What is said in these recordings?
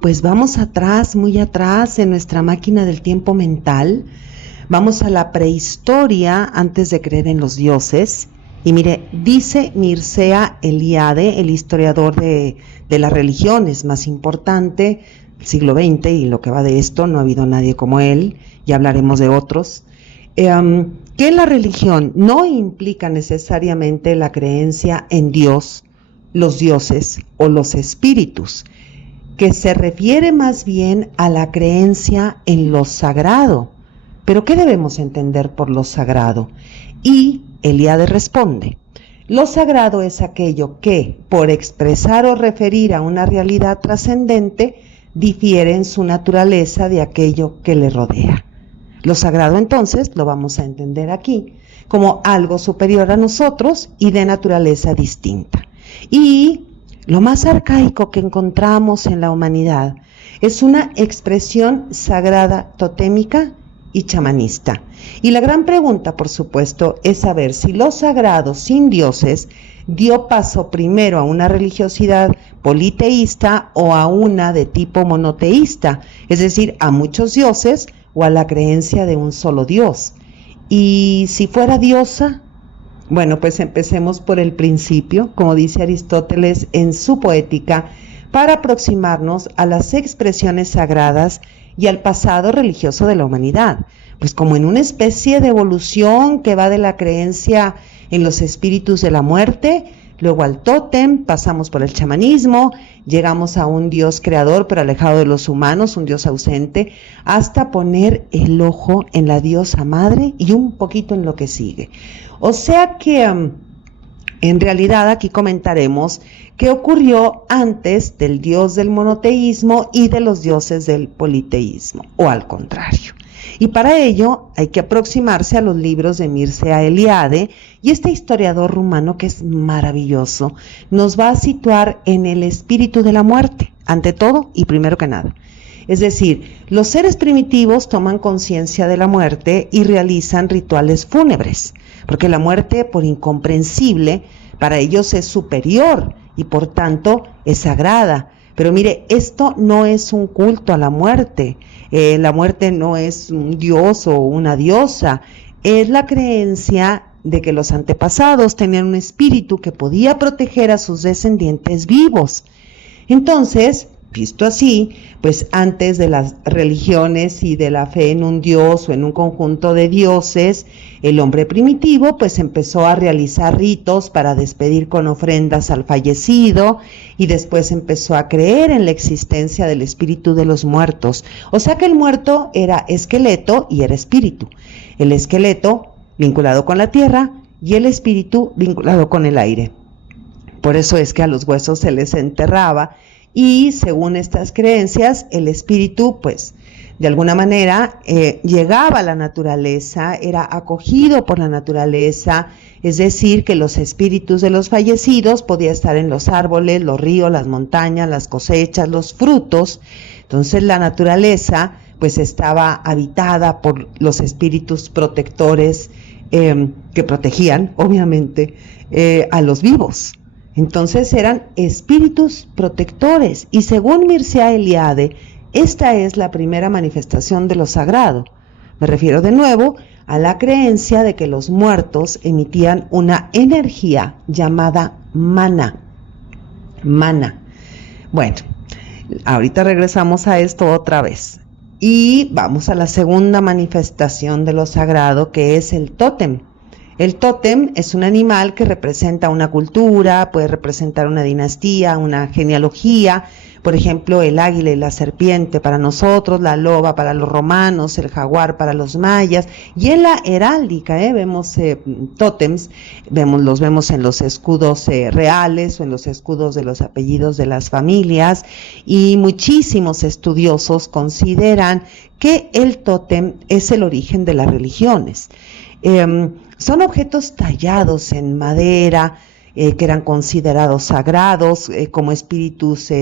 Pues vamos atrás, muy atrás en nuestra máquina del tiempo mental. Vamos a la prehistoria antes de creer en los dioses. Y mire, dice Mircea Eliade, el historiador de las religiones más importante del siglo XX, y lo que va de esto, no ha habido nadie como él, ya hablaremos de otros, que la religión no implica necesariamente la creencia en Dios, los dioses o los espíritus, que se refiere más bien a la creencia en lo sagrado. ¿Pero qué debemos entender por lo sagrado? Y Eliade responde: lo sagrado es aquello que, por expresar o referir a una realidad trascendente, difiere en su naturaleza de aquello que le rodea. Lo sagrado, entonces, lo vamos a entender aquí como algo superior a nosotros y de naturaleza distinta. Y lo más arcaico que encontramos en la humanidad es una expresión sagrada totémica y chamanista. Y la gran pregunta, por supuesto, es saber si lo sagrado sin dioses dio paso primero a una religiosidad politeísta o a una de tipo monoteísta, es decir, a muchos dioses o a la creencia de un solo Dios. Y si fuera diosa, bueno, pues empecemos por el principio, como dice Aristóteles en su Poética, para aproximarnos a las expresiones sagradas y al pasado religioso de la humanidad, pues como en una especie de evolución que va de la creencia en los espíritus de la muerte, luego al tótem, pasamos por el chamanismo, llegamos a un Dios creador pero alejado de los humanos, un Dios ausente, hasta poner el ojo en la diosa madre y un poquito en lo que sigue. O sea que en realidad aquí comentaremos qué ocurrió antes del dios del monoteísmo y de los dioses del politeísmo, o al contrario. Y para ello hay que aproximarse a los libros de Mircea Eliade, y este historiador rumano, que es maravilloso, nos va a situar en el espíritu de la muerte, ante todo y primero que nada. Es decir, los seres primitivos toman conciencia de la muerte y realizan rituales fúnebres, porque la muerte, por incomprensible, para ellos es superior y por tanto es sagrada. Pero mire, esto no es un culto a la muerte no es un dios o una diosa, es la creencia de que los antepasados tenían un espíritu que podía proteger a sus descendientes vivos. Entonces, visto así, pues antes de las religiones y de la fe en un dios o en un conjunto de dioses, el hombre primitivo pues empezó a realizar ritos para despedir con ofrendas al fallecido, y después empezó a creer en la existencia del espíritu de los muertos. O sea que el muerto era esqueleto y era espíritu. El esqueleto vinculado con la tierra y el espíritu vinculado con el aire. Por eso es que a los huesos se les enterraba. Y según estas creencias, el espíritu, pues, de alguna manera llegaba a la naturaleza, era acogido por la naturaleza, es decir, que los espíritus de los fallecidos podían estar en los árboles, los ríos, las montañas, las cosechas, los frutos. Entonces la naturaleza, pues, estaba habitada por los espíritus protectores que protegían, obviamente, a los vivos. Entonces eran espíritus protectores, y según Mircea Eliade, esta es la primera manifestación de lo sagrado. Me refiero de nuevo a la creencia de que los muertos emitían una energía llamada mana. Mana. Bueno, ahorita regresamos a esto otra vez. Y vamos a la segunda manifestación de lo sagrado, que es el tótem. El tótem es un animal que representa una cultura, puede representar una dinastía, una genealogía. Por ejemplo, el águila y la serpiente para nosotros, la loba para los romanos, el jaguar para los mayas. Y en la heráldica vemos tótems, los vemos en los escudos reales o en los escudos de los apellidos de las familias. Y muchísimos estudiosos consideran que el tótem es el origen de las religiones. Son objetos tallados en madera que eran considerados sagrados como espíritus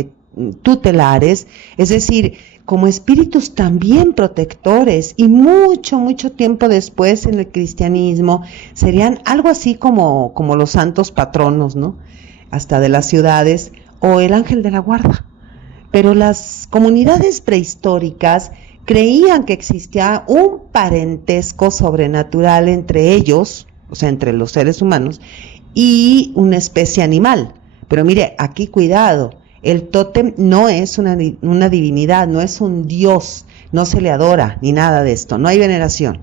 tutelares, es decir, como espíritus también protectores, y mucho tiempo después en el cristianismo serían algo así como los santos patronos, ¿no? Hasta de las ciudades, o el ángel de la guarda. pero las comunidades prehistóricas creían que existía un parentesco sobrenatural entre ellos, o sea, entre los seres humanos, y una especie animal. Pero mire, aquí cuidado, el tótem no es una divinidad, no es un dios, no se le adora ni nada de esto, no hay veneración.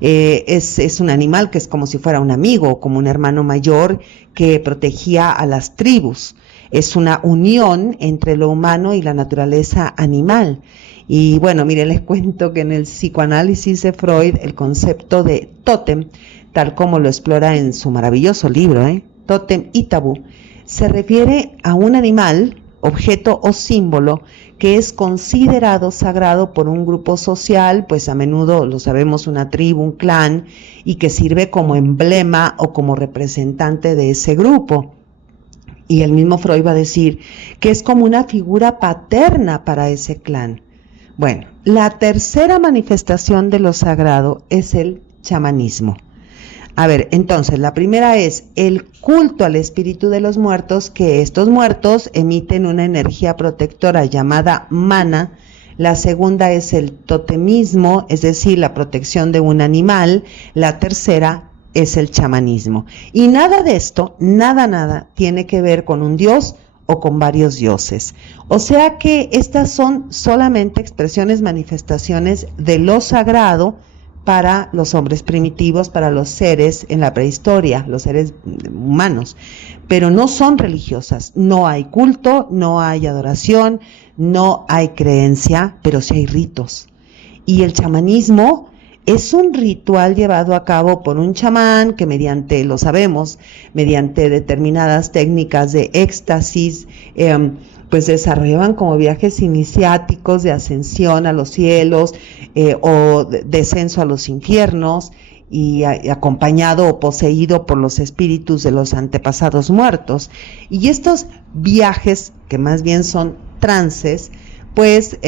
Es un animal que es como si fuera un amigo, como un hermano mayor que protegía a las tribus. Es una unión entre lo humano y la naturaleza animal. Y bueno, mire, les cuento que en el psicoanálisis de Freud, el concepto de tótem, tal como lo explora en su maravilloso libro, Tótem y Tabú, se refiere a un animal, objeto o símbolo que es considerado sagrado por un grupo social, pues a menudo lo sabemos, una tribu, un clan, y que sirve como emblema o como representante de ese grupo. Y el mismo Freud va a decir que es como una figura paterna para ese clan. Bueno, la tercera manifestación de lo sagrado es el chamanismo. A ver, entonces, la primera es el culto al espíritu de los muertos, que estos muertos emiten una energía protectora llamada mana. La segunda es el totemismo, es decir, la protección de un animal. La tercera es el chamanismo. Y nada de esto, nada, tiene que ver con un dios o con varios dioses. O sea que estas son solamente expresiones, manifestaciones de lo sagrado para los hombres primitivos, para los seres en la prehistoria, los seres humanos, pero no son religiosas, no hay culto, no hay adoración, no hay creencia, pero sí hay ritos. Y el chamanismo es un ritual llevado a cabo por un chamán que mediante, lo sabemos, mediante determinadas técnicas de éxtasis, pues desarrollaban como viajes iniciáticos de ascensión a los cielos o descenso a los infiernos, y acompañado o poseído por los espíritus de los antepasados muertos. Y estos viajes, que más bien son trances, pues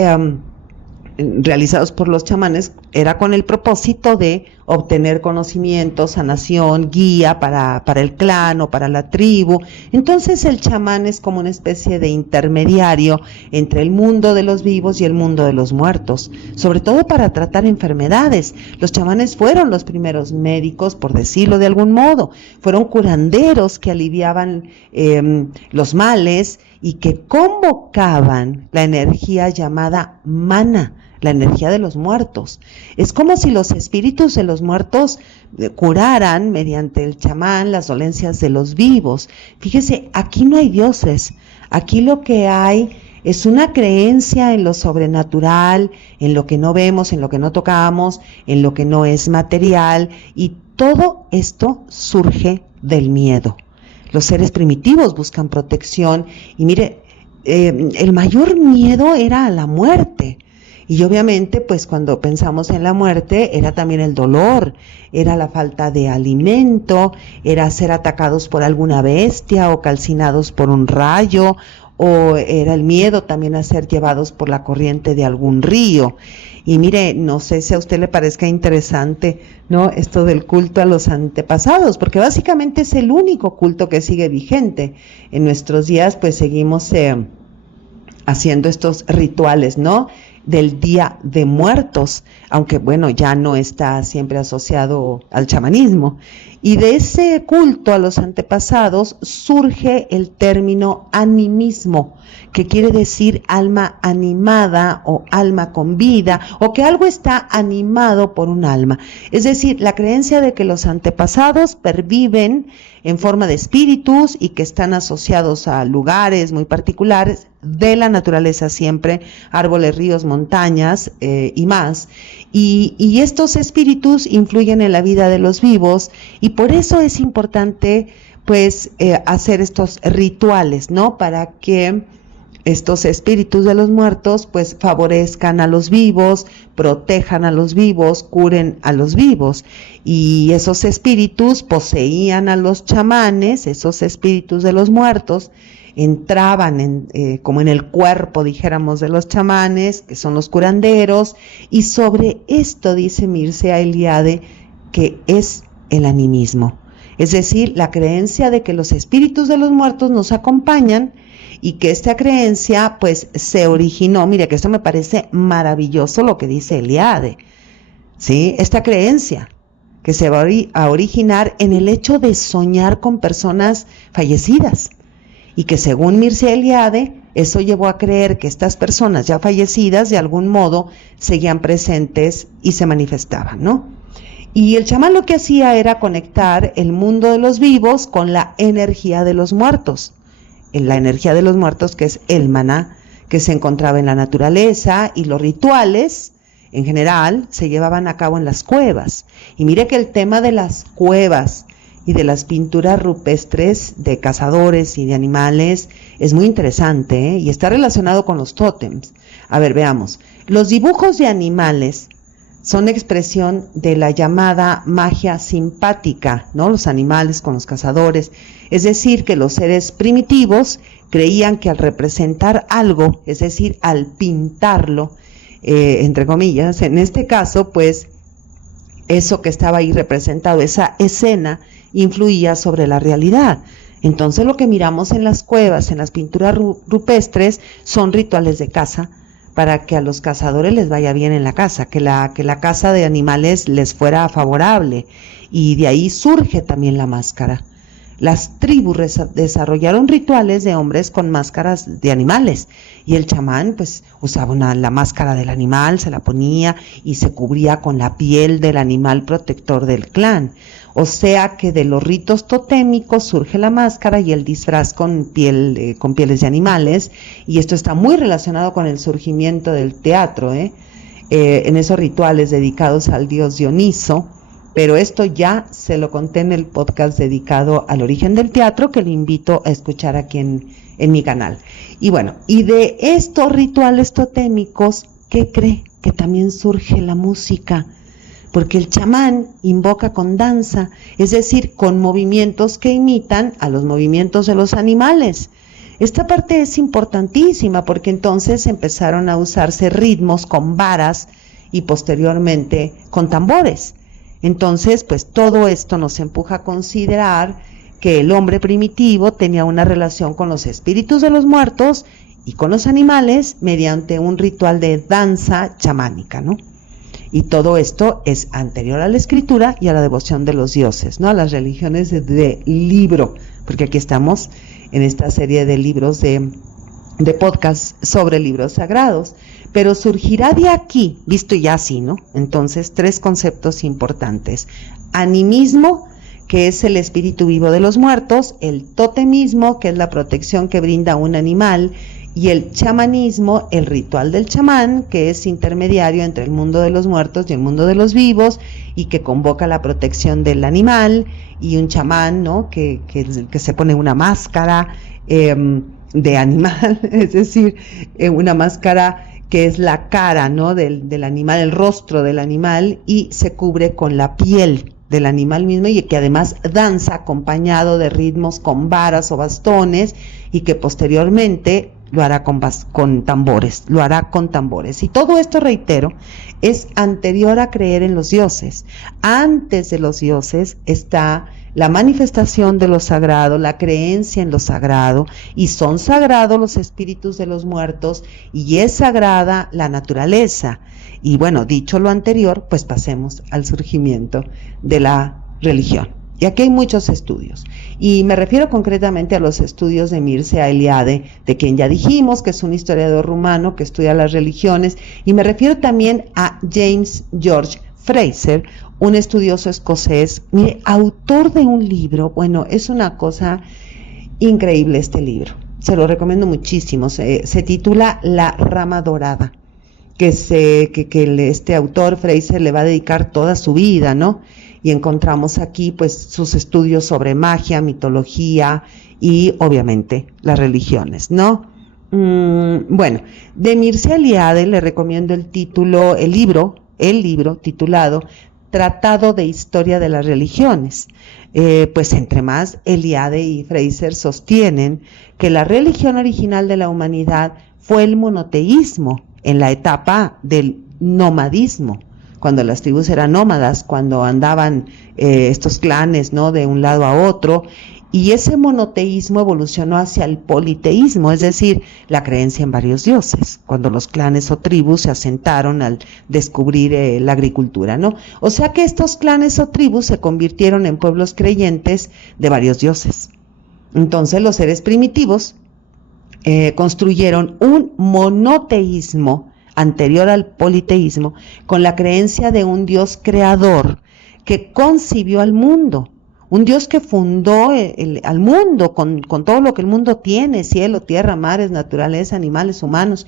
realizados por los chamanes, era con el propósito de obtener conocimiento, sanación, guía para el clan o para la tribu. Entonces el chamán es como una especie de intermediario entre el mundo de los vivos y el mundo de los muertos, sobre todo para tratar enfermedades. Los chamanes fueron los primeros médicos, por decirlo de algún modo, fueron curanderos que aliviaban los males y que convocaban la energía llamada mana, la energía de los muertos. Es como si los espíritus de los muertos curaran mediante el chamán las dolencias de los vivos. Fíjese, aquí no hay dioses, aquí lo que hay es una creencia en lo sobrenatural, en lo que no vemos, en lo que no tocamos, en lo que no es material, y todo esto surge del miedo. Los seres primitivos buscan protección y mire, el mayor miedo era a la muerte. Y obviamente, pues cuando pensamos en la muerte, era también el dolor, era la falta de alimento, era ser atacados por alguna bestia o calcinados por un rayo, o era el miedo también a ser llevados por la corriente de algún río. Y mire, no sé si a usted le parezca interesante, ¿no?, esto del culto a los antepasados, porque básicamente es el único culto que sigue vigente. En nuestros días, pues seguimos haciendo estos rituales, ¿no?, del Día de Muertos, aunque bueno, ya no está siempre asociado al chamanismo. Y de ese culto a los antepasados surge el término animismo, que quiere decir alma animada o alma con vida, o que algo está animado por un alma. Es decir, la creencia de que los antepasados perviven en forma de espíritus y que están asociados a lugares muy particulares de la naturaleza siempre, árboles, ríos, montañas y más. Y estos espíritus influyen en la vida de los vivos, y por eso es importante pues hacer estos rituales, ¿no?, para que estos espíritus de los muertos pues favorezcan a los vivos, protejan a los vivos, curen a los vivos. Y esos espíritus poseían a los chamanes, esos espíritus de los muertos entraban como en el cuerpo, dijéramos, de los chamanes, que son los curanderos, y sobre esto dice Mircea Eliade que es el animismo, es decir, la creencia de que los espíritus de los muertos nos acompañan y que esta creencia pues se originó, mire que esto me parece maravilloso lo que dice Eliade, ¿sí? Esta creencia que se va a originar en el hecho de soñar con personas fallecidas y que según Mircea Eliade eso llevó a creer que estas personas ya fallecidas de algún modo seguían presentes y se manifestaban, ¿no? Y el chamán lo que hacía era conectar el mundo de los vivos con la energía de los muertos. La energía de los muertos, que es el maná, que se encontraba en la naturaleza, y los rituales, en general, se llevaban a cabo en las cuevas. Y mire que el tema de las cuevas y de las pinturas rupestres de cazadores y de animales es muy interesante, ¿eh? Y está relacionado con los tótems. A ver, veamos. Los dibujos de animales son expresión de la llamada magia simpática, ¿no? Los animales con los cazadores. Es decir, que los seres primitivos creían que al representar algo, es decir, al pintarlo, entre comillas, en este caso, pues, eso que estaba ahí representado, esa escena, influía sobre la realidad. Entonces, lo que miramos en las cuevas, en las pinturas rupestres, son rituales de caza, para que a los cazadores les vaya bien en la caza, que la caza de animales les fuera favorable, y de ahí surge también la máscara. Las tribus desarrollaron rituales de hombres con máscaras de animales, y el chamán pues usaba la máscara del animal, se la ponía y se cubría con la piel del animal protector del clan. O sea que de los ritos totémicos surge la máscara y el disfraz con pieles de animales, y esto está muy relacionado con el surgimiento del teatro, en esos rituales dedicados al dios Dioniso. Pero esto ya se lo conté en el podcast dedicado al origen del teatro, que le invito a escuchar aquí en mi canal. Y bueno, y de estos rituales totémicos, ¿qué cree? Que también surge la música, porque el chamán invoca con danza, es decir, con movimientos que imitan a los movimientos de los animales. Esta parte es importantísima porque entonces empezaron a usarse ritmos con varas y posteriormente con tambores. Entonces, pues todo esto nos empuja a considerar que el hombre primitivo tenía una relación con los espíritus de los muertos y con los animales mediante un ritual de danza chamánica, ¿no? Y todo esto es anterior a la escritura y a la devoción de los dioses, ¿no? A las religiones de libro, porque aquí estamos en esta serie de libros de podcast sobre libros sagrados. Pero surgirá de aquí, visto ya así, ¿no? Entonces, 3 conceptos importantes. Animismo, que es el espíritu vivo de los muertos, el totemismo, que es la protección que brinda un animal, y el chamanismo, el ritual del chamán, que es intermediario entre el mundo de los muertos y el mundo de los vivos, y que convoca la protección del animal, y un chamán, ¿no? Que se pone una máscara de animal, es decir, una máscara que es la cara, ¿no? del animal, el rostro del animal, y se cubre con la piel del animal mismo, y que además danza acompañado de ritmos con varas o bastones, y que posteriormente lo hará con tambores, Y todo esto, reitero, es anterior a creer en los dioses. Antes de los dioses está la manifestación de lo sagrado, la creencia en lo sagrado, y son sagrados los espíritus de los muertos, y es sagrada la naturaleza. Y bueno, dicho lo anterior, pues pasemos al surgimiento de la religión. Y aquí hay muchos estudios, y me refiero concretamente a los estudios de Mircea Eliade, de quien ya dijimos que es un historiador rumano que estudia las religiones, y me refiero también a James George Frazer, un estudioso escocés, mire, autor de un libro, bueno, es una cosa increíble este libro, se lo recomiendo muchísimo, se titula La Rama Dorada, que este autor Frazer le va a dedicar toda su vida, ¿no? Y encontramos aquí pues sus estudios sobre magia, mitología y obviamente las religiones, ¿no? Bueno, de Mircea Eliade le recomiendo el libro titulado Tratado de Historia de las Religiones. Pues entre más, Eliade y Frazer sostienen que la religión original de la humanidad fue el monoteísmo en la etapa del nomadismo, cuando las tribus eran nómadas, cuando andaban estos clanes, ¿no? De un lado a otro, Y ese monoteísmo evolucionó hacia el politeísmo, es decir, la creencia en varios dioses, cuando los clanes o tribus se asentaron al descubrir la agricultura, ¿no? O sea que estos clanes o tribus se convirtieron en pueblos creyentes de varios dioses. Entonces los seres primitivos construyeron un monoteísmo anterior al politeísmo, con la creencia de un Dios creador que concibió al mundo. Un Dios que fundó al mundo con todo lo que el mundo tiene, cielo, tierra, mares, naturaleza, animales, humanos.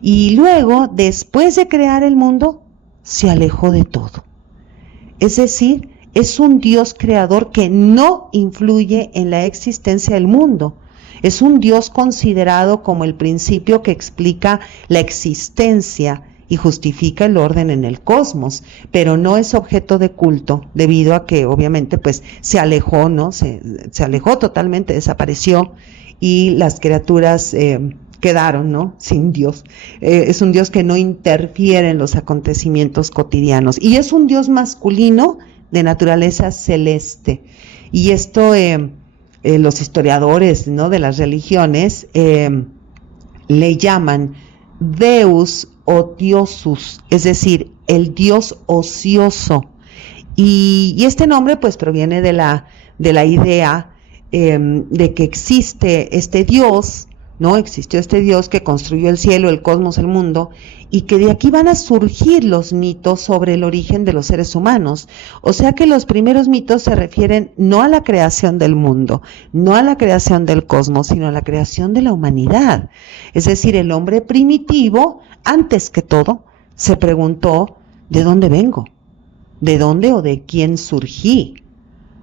Y luego, después de crear el mundo, se alejó de todo. Es decir, es un Dios creador que no influye en la existencia del mundo. Es un Dios considerado como el principio que explica la existencia y justifica el orden en el cosmos, pero no es objeto de culto, debido a que obviamente pues se alejó, ¿no? Se alejó totalmente, desapareció, y las criaturas quedaron, ¿no? Sin Dios. Es un Dios que no interfiere en los acontecimientos cotidianos, y es un Dios masculino de naturaleza celeste. Y esto los historiadores, ¿no?, de las religiones le llaman Deus Otiosus, es decir, el Dios ocioso. Y este nombre pues proviene de la idea de que existe este Dios, ¿no? Existió este Dios que construyó el cielo, el cosmos, el mundo, y que de aquí van a surgir los mitos sobre el origen de los seres humanos. O sea que los primeros mitos se refieren no a la creación del mundo, no a la creación del cosmos, sino a la creación de la humanidad. Es decir, el hombre primitivo, antes que todo, se preguntó, ¿de dónde vengo? ¿De dónde o de quién surgí?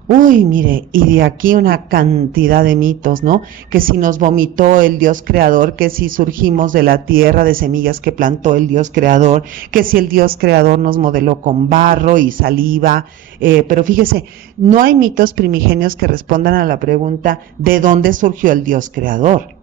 Uy, mire, y de aquí una cantidad de mitos, ¿no? Que si nos vomitó el Dios creador, que si surgimos de la tierra, de semillas que plantó el Dios creador, que si el Dios creador nos modeló con barro y saliva. Pero fíjese, no hay mitos primigenios que respondan a la pregunta ¿de dónde surgió el Dios creador?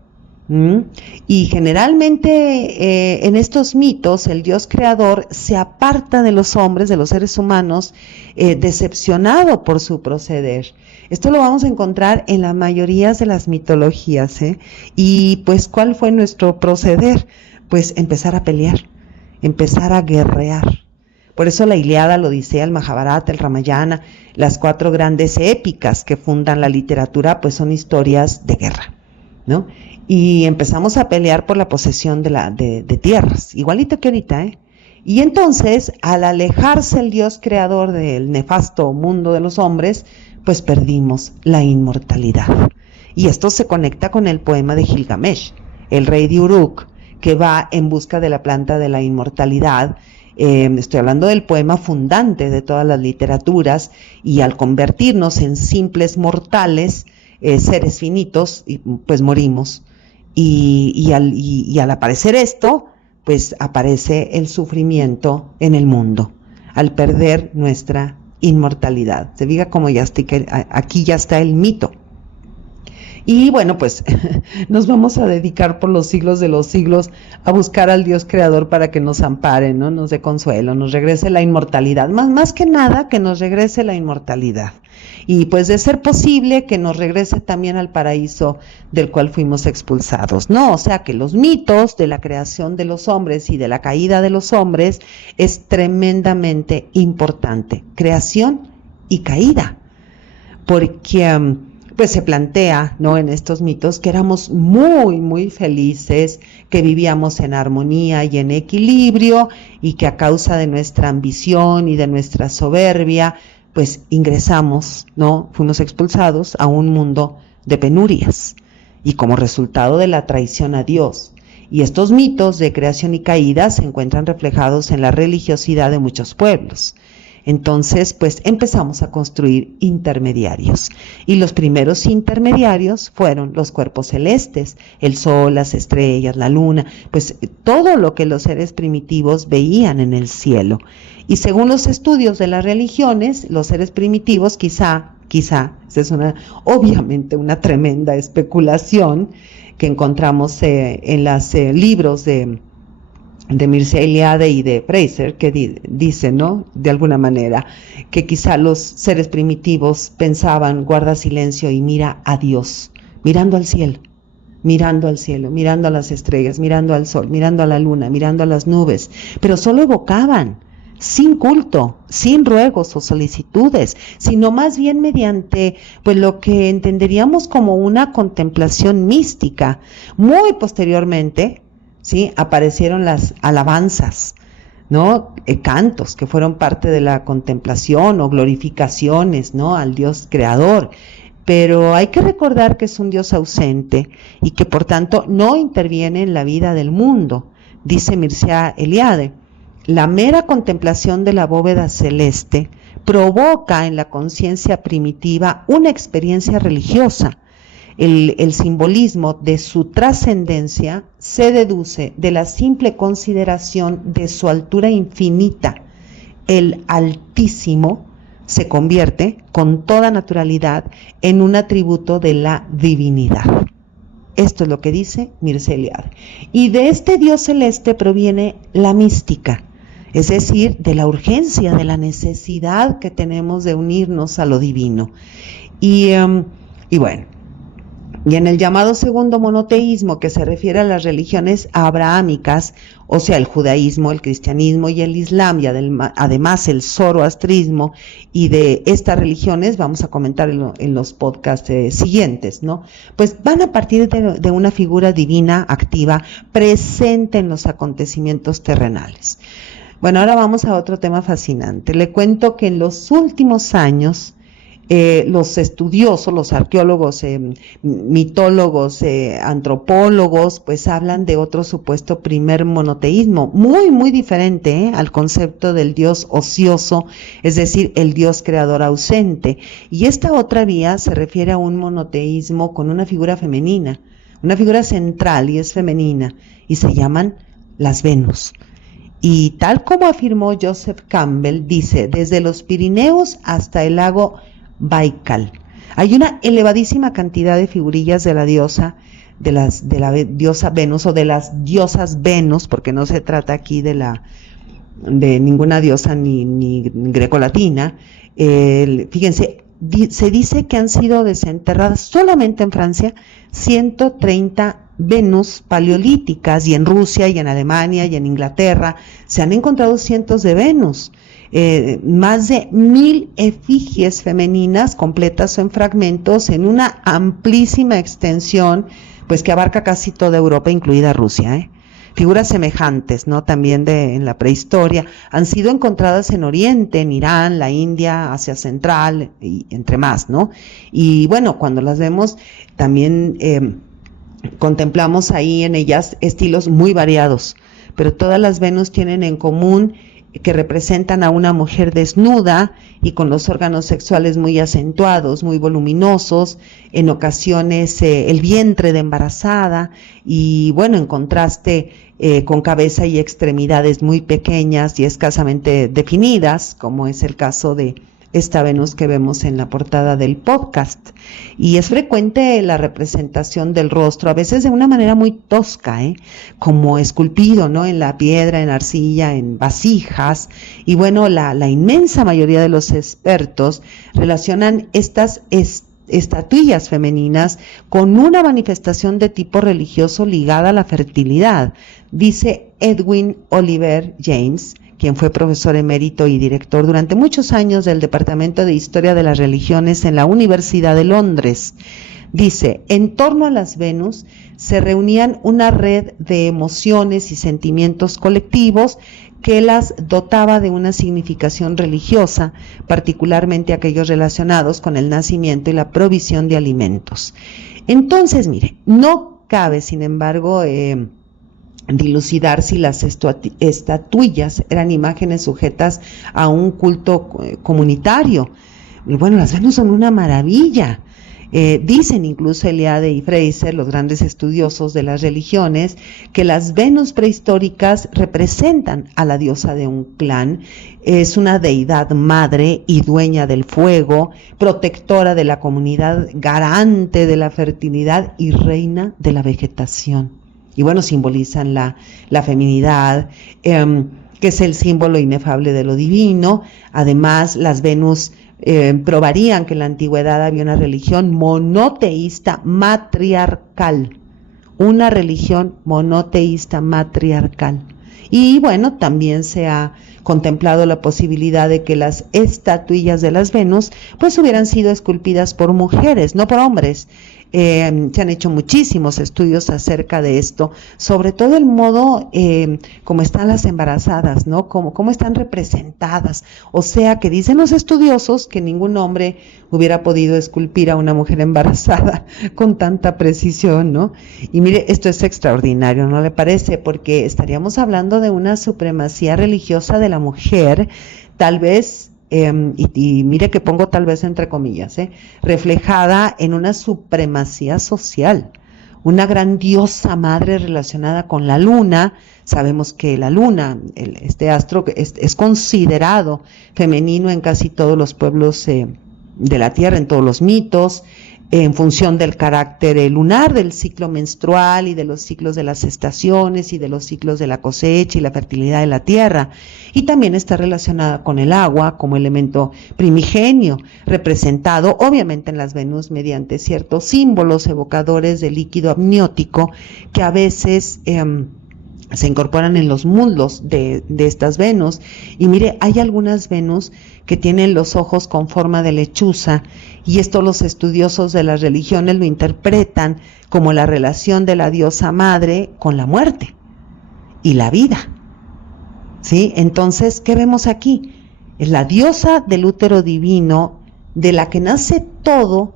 Y generalmente en estos mitos el Dios creador se aparta de los hombres, de los seres humanos, decepcionado por su proceder. Esto lo vamos a encontrar en la mayoría de las mitologías, y pues ¿cuál fue nuestro proceder? Pues empezar a pelear, empezar a guerrear. Por eso la Ilíada, la Odisea, el Majábharata, el Ramayana, las 4 grandes épicas que fundan la literatura, pues son historias de guerra, ¿no? Y empezamos a pelear por la posesión de tierras, igualito que ahorita, Y entonces, al alejarse el Dios creador del nefasto mundo de los hombres, pues perdimos la inmortalidad. Y esto se conecta con el poema de Gilgamesh, el rey de Uruk, que va en busca de la planta de la inmortalidad. Estoy hablando del poema fundante de todas las literaturas, y al convertirnos en simples mortales, seres finitos, pues morimos. Y al aparecer esto, pues aparece el sufrimiento en el mundo, al perder nuestra inmortalidad. Se diga como aquí ya está el mito. Y bueno, pues nos vamos a dedicar por los siglos de los siglos a buscar al Dios creador para que nos ampare, ¿no? Nos dé consuelo, nos regrese la inmortalidad. Más que nada que nos regrese la inmortalidad. Y pues de ser posible que nos regrese también al paraíso del cual fuimos expulsados, ¿no? O sea que los mitos de la creación de los hombres y de la caída de los hombres es tremendamente importante. Creación y caída. Porque pues se plantea, ¿no?, en estos mitos que éramos muy, muy felices, que vivíamos en armonía y en equilibrio, y que a causa de nuestra ambición y de nuestra soberbia, pues ingresamos, ¿no?, fuimos expulsados a un mundo de penurias, y como resultado de la traición a Dios. Y estos mitos de creación y caída se encuentran reflejados en la religiosidad de muchos pueblos. Entonces, pues empezamos a construir intermediarios. Y los primeros intermediarios fueron los cuerpos celestes, el sol, las estrellas, la luna, pues todo lo que los seres primitivos veían en el cielo. Y según los estudios de las religiones, los seres primitivos quizá, esta es obviamente una tremenda especulación que encontramos en los libros de de Mircea Eliade y de Fraser, que dice, ¿no? De alguna manera, que quizá los seres primitivos pensaban, guarda silencio y mira a Dios, mirando al cielo, mirando al cielo, mirando a las estrellas, mirando al sol, mirando a la luna, mirando a las nubes, pero solo evocaban, sin culto, sin ruegos o solicitudes, sino más bien mediante pues lo que entenderíamos como una contemplación mística. Muy posteriormente, ¿sí?, aparecieron las alabanzas, ¿no? Cantos que fueron parte de la contemplación o glorificaciones, ¿no?, al Dios creador. Pero hay que recordar que es un Dios ausente y que por tanto no interviene en la vida del mundo. Dice Mircea Eliade, la mera contemplación de la bóveda celeste provoca en la conciencia primitiva una experiencia religiosa. El simbolismo de su trascendencia se deduce de la simple consideración de su altura infinita. El Altísimo se convierte con toda naturalidad en un atributo de la divinidad. Esto es lo que dice Mircea Eliade. Y de este Dios celeste proviene la mística, es decir, de la urgencia, de la necesidad que tenemos de unirnos a lo divino. Y bueno, y en el llamado segundo monoteísmo, que se refiere a las religiones abrahámicas, o sea, el judaísmo, el cristianismo y el islam, y además el zoroastrismo, y de estas religiones vamos a comentar en los podcasts siguientes, ¿no? Pues van a partir de una figura divina activa presente en los acontecimientos terrenales. Bueno, ahora vamos a otro tema fascinante. Le cuento que en los últimos años los estudiosos, los arqueólogos, mitólogos, antropólogos, pues hablan de otro supuesto primer monoteísmo, muy, muy diferente al concepto del Dios ocioso, es decir, el Dios creador ausente. Y esta otra vía se refiere a un monoteísmo con una figura femenina, una figura central y es femenina, y se llaman las Venus. Y tal como afirmó Joseph Campbell, dice, desde los Pirineos hasta el lago Baikal hay una elevadísima cantidad de figurillas de la diosa, de la diosa Venus o de las diosas Venus, porque no se trata aquí de ninguna diosa ni grecolatina. Fíjense, se dice que han sido desenterradas solamente en Francia 130 Venus paleolíticas, y en Rusia y en Alemania y en Inglaterra se han encontrado cientos de Venus. Más de 1000 efigies femeninas completas o en fragmentos en una amplísima extensión, pues que abarca casi toda Europa, incluida Rusia. Figuras semejantes, ¿no?, también en la prehistoria, han sido encontradas en Oriente, en Irán, la India, Asia Central, y entre más, ¿no? Y bueno, cuando las vemos, también contemplamos ahí en ellas estilos muy variados, pero todas las Venus tienen en común que representan a una mujer desnuda y con los órganos sexuales muy acentuados, muy voluminosos, en ocasiones el vientre de embarazada, y bueno, en contraste con cabeza y extremidades muy pequeñas y escasamente definidas, como es el caso de esta Venus que vemos en la portada del podcast. Y es frecuente la representación del rostro, a veces de una manera muy tosca, como esculpido, ¿no?, en la piedra, en arcilla, en vasijas. Y bueno, la inmensa mayoría de los expertos relacionan estas estatuillas femeninas con una manifestación de tipo religioso ligada a la fertilidad. Dice Edwin Oliver James, quien fue profesor emérito y director durante muchos años del Departamento de Historia de las Religiones en la Universidad de Londres. Dice, en torno a las Venus se reunían una red de emociones y sentimientos colectivos que las dotaba de una significación religiosa, particularmente aquellos relacionados con el nacimiento y la provisión de alimentos. Entonces, mire, no cabe, sin embargo, dilucidar si las estatuillas eran imágenes sujetas a un culto comunitario. Bueno, las Venus son una maravilla. Dicen incluso Eliade y Fraser, los grandes estudiosos de las religiones, que las Venus prehistóricas representan a la diosa de un clan. Es una deidad madre y dueña del fuego, protectora de la comunidad, garante de la fertilidad y reina de la vegetación. y bueno, simbolizan la feminidad, que es el símbolo inefable de lo divino. Además, las Venus probarían que en la antigüedad había una religión monoteísta matriarcal, una religión monoteísta matriarcal. Y bueno, también se ha contemplado la posibilidad de que las estatuillas de las Venus pues hubieran sido esculpidas por mujeres, no por hombres. Se han hecho muchísimos estudios acerca de esto, sobre todo el modo como están las embarazadas, ¿no? Cómo están representadas. O sea, que dicen los estudiosos que ningún hombre hubiera podido esculpir a una mujer embarazada con tanta precisión, ¿no? Y mire, esto es extraordinario, ¿no le parece? Porque estaríamos hablando de una supremacía religiosa de la mujer, tal vez, y mire que pongo tal vez entre comillas, reflejada en una supremacía social, una gran diosa madre relacionada con la luna. Sabemos que la luna, este astro, es considerado femenino en casi todos los pueblos de la tierra, en todos los mitos, en función del carácter lunar, del ciclo menstrual y de los ciclos de las estaciones y de los ciclos de la cosecha y la fertilidad de la tierra. Y también está relacionada con el agua como elemento primigenio, representado obviamente en las Venus mediante ciertos símbolos evocadores del líquido amniótico que a veces se incorporan en los muslos de estas Venus. Y mire, hay algunas Venus que tienen los ojos con forma de lechuza, y esto los estudiosos de las religiones lo interpretan como la relación de la diosa madre con la muerte y la vida, ¿sí? Entonces, ¿qué vemos aquí? Es la diosa del útero divino, de la que nace todo,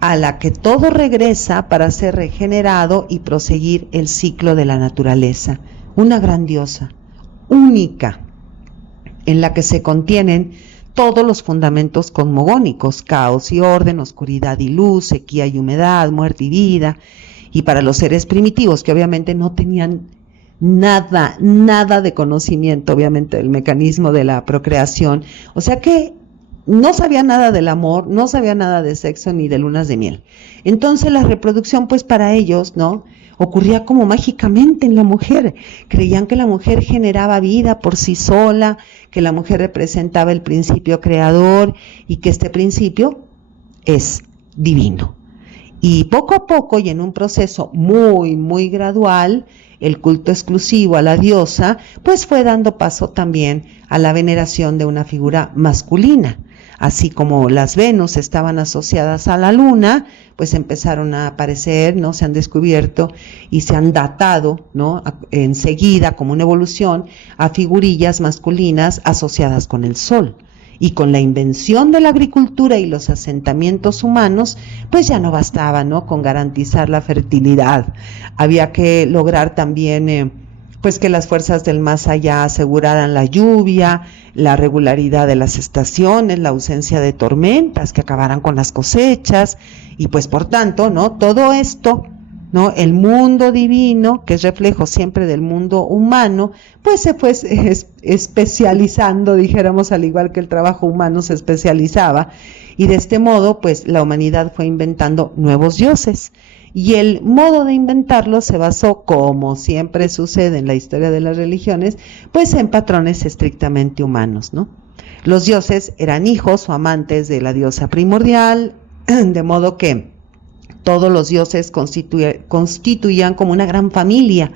a la que todo regresa para ser regenerado y proseguir el ciclo de la naturaleza. Una gran diosa, única, en la que se contienen todos los fundamentos cosmogónicos: caos y orden, oscuridad y luz, sequía y humedad, muerte y vida. Y para los seres primitivos, que obviamente no tenían nada de conocimiento, obviamente, del mecanismo de la procreación, o sea que no sabía nada del amor, no sabía nada de sexo ni de lunas de miel. Entonces la reproducción, pues para ellos, ¿no?, ocurría como mágicamente en la mujer. Creían que la mujer generaba vida por sí sola, que la mujer representaba el principio creador y que este principio es divino. Y poco a poco, y en un proceso muy gradual, el culto exclusivo a la diosa pues fue dando paso también a la veneración de una figura masculina. Así como las Venus estaban asociadas a la luna, pues empezaron a aparecer, ¿no? Se han descubierto y se han datado, ¿no?, enseguida, como una evolución, a figurillas masculinas asociadas con el sol. Y con la invención de la agricultura y los asentamientos humanos, pues ya no bastaba, ¿no?, con garantizar la fertilidad. Había que lograr también pues que las fuerzas del más allá aseguraran la lluvia, la regularidad de las estaciones, la ausencia de tormentas que acabaran con las cosechas, y pues por tanto, ¿no?, todo esto, ¿no?, el mundo divino, que es reflejo siempre del mundo humano, pues se fue especializando, dijéramos, al igual que el trabajo humano se especializaba, y de este modo, pues la humanidad fue inventando nuevos dioses. Y el modo de inventarlo se basó, como siempre sucede en la historia de las religiones, pues en patrones estrictamente humanos, ¿no? Los dioses eran hijos o amantes de la diosa primordial, de modo que todos los dioses constituían como una gran familia,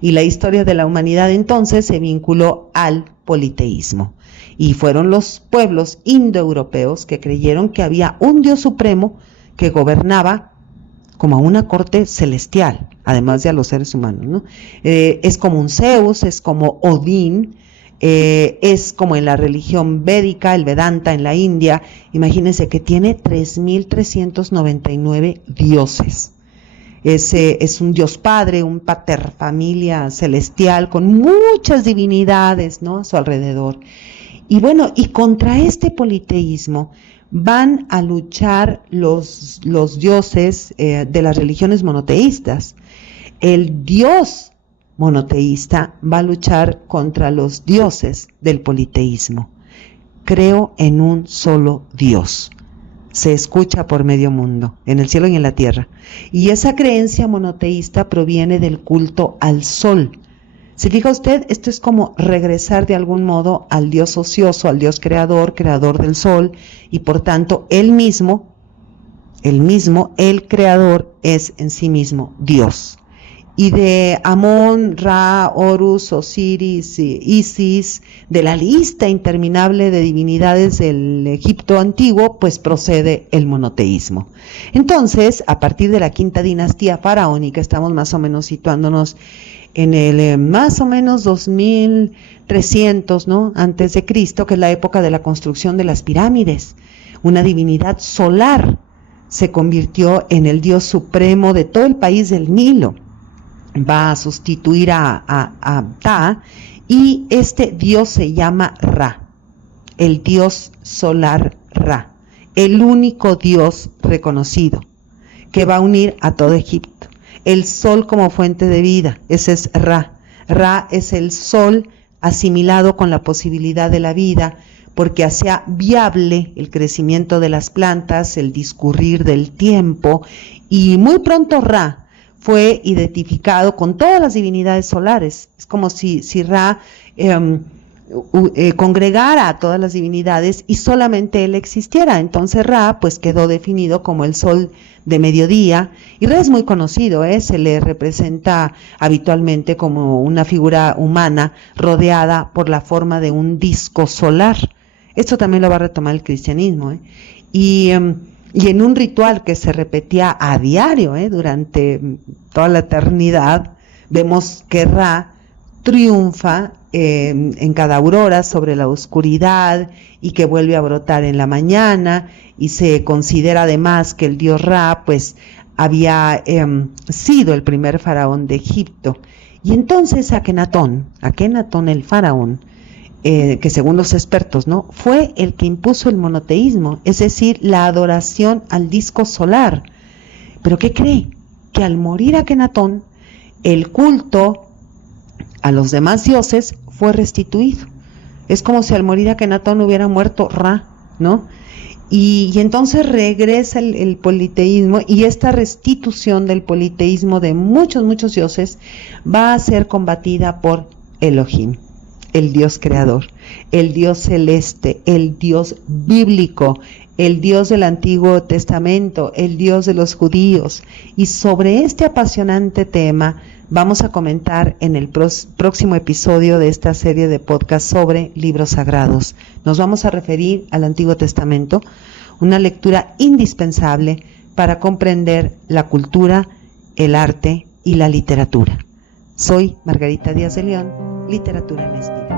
y la historia de la humanidad entonces se vinculó al politeísmo. Y fueron los pueblos indoeuropeos que creyeron que había un dios supremo que gobernaba como a una corte celestial, además de a los seres humanos, ¿no? Es como un Zeus, es como Odín, es como en la religión védica, el Vedanta en la India. Imagínense que tiene 3.399 dioses. Es un Dios Padre, un pater familia celestial con muchas divinidades, ¿no?, a su alrededor. Y bueno, y contra este politeísmo van a luchar los dioses de las religiones monoteístas. El dios monoteísta va a luchar contra los dioses del politeísmo. Creo en un solo Dios. se escucha por medio mundo, en el cielo y en la tierra. Y esa creencia monoteísta proviene del culto al sol. ¿Se fija usted? Esto es como regresar de algún modo al Dios ocioso, al Dios creador, creador del sol, y por tanto el creador es en sí mismo Dios. Y de Amón, Ra, Horus, Osiris, Isis, de la lista interminable de divinidades del Egipto antiguo, pues procede el monoteísmo. Entonces, a partir de la quinta dinastía faraónica, estamos más o menos situándonos en el más o menos 2300, ¿no?, antes de Cristo, que es la época de la construcción de las pirámides. Una divinidad solar se convirtió en el dios supremo de todo el país del Nilo. Va a sustituir a Ptah, y este dios se llama Ra, el dios solar Ra, el único dios reconocido que va a unir a todo Egipto. El sol como fuente de vida, ese es Ra. Ra es el sol asimilado con la posibilidad de la vida, porque hacía viable el crecimiento de las plantas, el discurrir del tiempo, y muy pronto Ra fue identificado con todas las divinidades solares. Es como si Ra congregara a todas las divinidades y solamente él existiera. Entonces Ra pues quedó definido como el sol de mediodía, y Ra es muy conocido, se le representa habitualmente como una figura humana rodeada por la forma de un disco solar. Esto también lo va a retomar el cristianismo, y en un ritual que se repetía a diario, durante toda la eternidad, vemos que Ra triunfa en cada aurora sobre la oscuridad, y que vuelve a brotar en la mañana, y se considera además que el dios Ra pues había sido el primer faraón de Egipto. Y entonces Akenatón el faraón, que según los expertos, ¿no?, fue el que impuso el monoteísmo, es decir, la adoración al disco solar. ¿Pero qué cree? Que al morir Akenatón, el culto a los demás dioses fue restituido. Es como si al morir Akenatón hubiera muerto Ra, ¿no? Y entonces regresa el politeísmo, y esta restitución del politeísmo de muchos dioses va a ser combatida por Elohim, el Dios creador, el Dios celeste, el Dios bíblico, el Dios del Antiguo Testamento, el Dios de los judíos. Y sobre este apasionante tema vamos a comentar en el próximo episodio de esta serie de podcast sobre libros sagrados. Nos vamos a referir al Antiguo Testamento, una lectura indispensable para comprender la cultura, el arte y la literatura. Soy Margarita Díaz de León, Literatura en Espíritu.